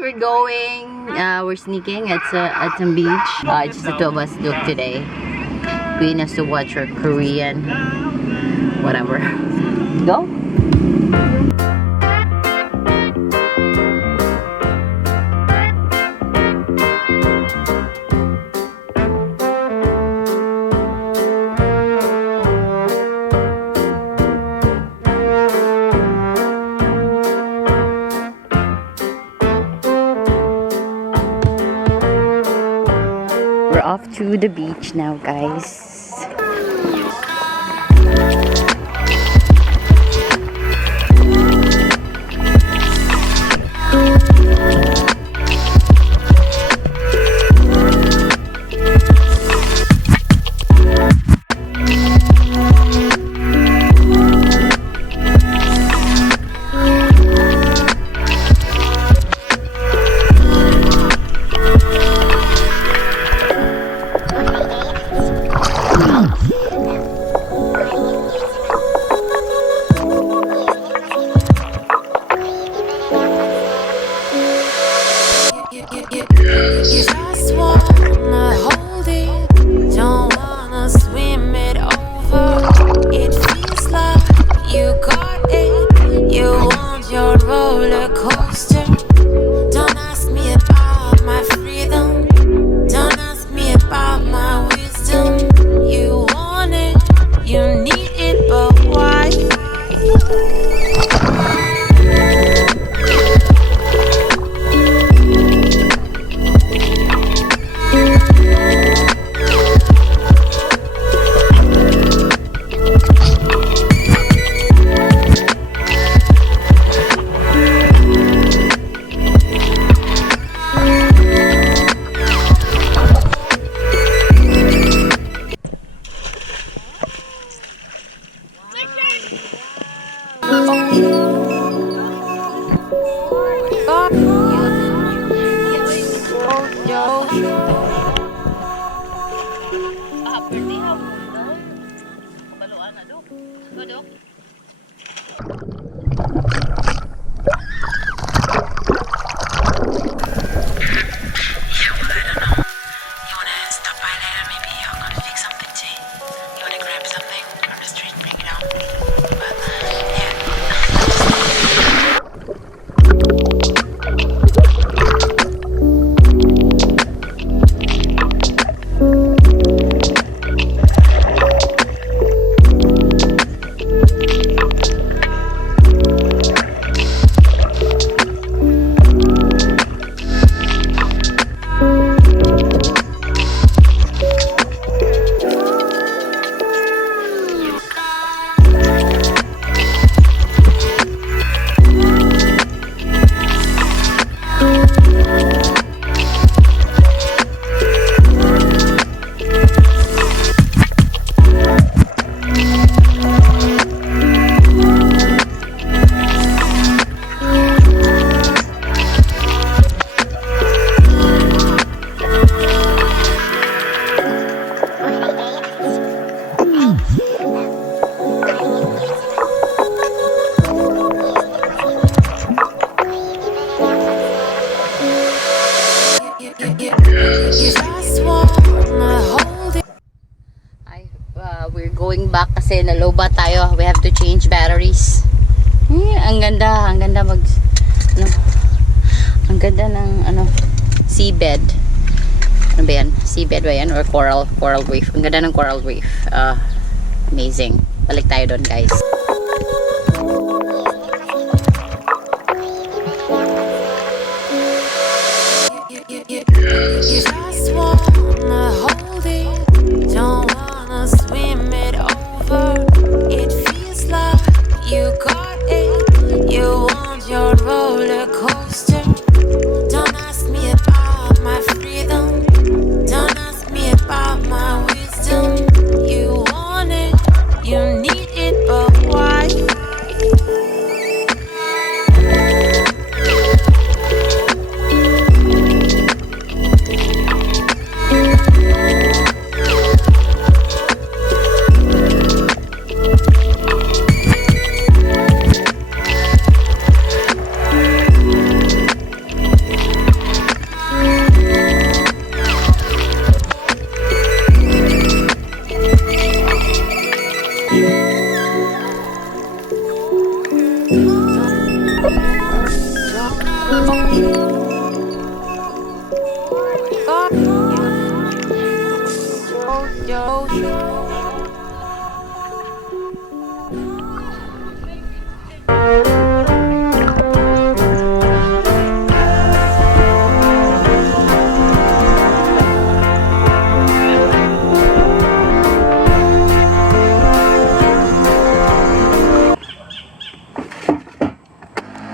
we're going. We're sneaking at some beach. It's just the two of us look today. We need to watch our Korean, whatever. Go. We're off to the beach now, guys. Just wanna hold it, don't wanna swim it over. It feels like you got it, you want your roller coaster. Don't ask me about my freedom, don't ask me about my wisdom. You want it, you need it, but why? We're going back kasi naloba tayo. We have to change batteries. Ang ganda mag ang ganda ng seabed. Ano ba yan? Seabed ba yan or coral reef? Ang ganda ng coral reef. Amazing. Balik tayo doon, guys. Just wanna hold it, don't wanna swim it over. It feels like you got it, you want your roller coaster. Don't ask me about my freedom, don't ask me about my wisdom. You want it, you need it, but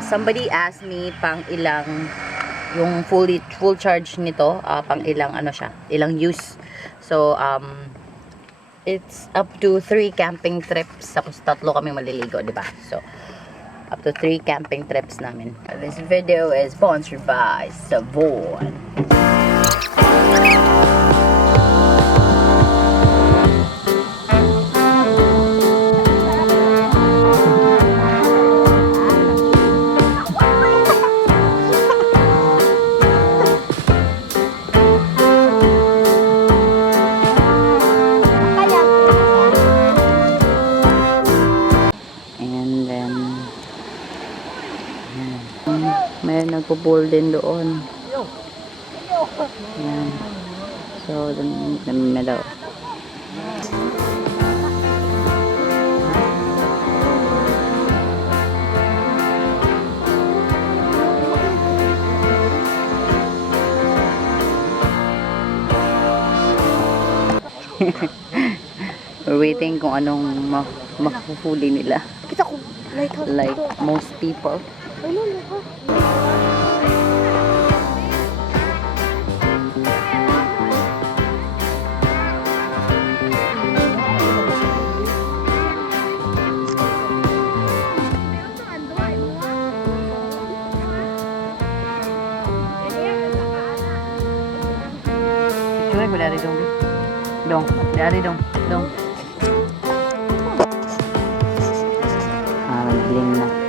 somebody asked me pang ilang yung full charge nito, pang ilang ano siya, ilang use. So, it's up to 3 camping trips. Tapos 3 kami maliligo, di ba? So, up to 3 camping trips namin. This video is sponsored by Savoy. May nagpo-pool din doon. Yan. So, dami daw. We're waiting kung anong makuhuli nila. Kita ko, lighthouse Like dito. most people. Ano, ha? Coba ko dari dong. Dari dong. Magdilim na.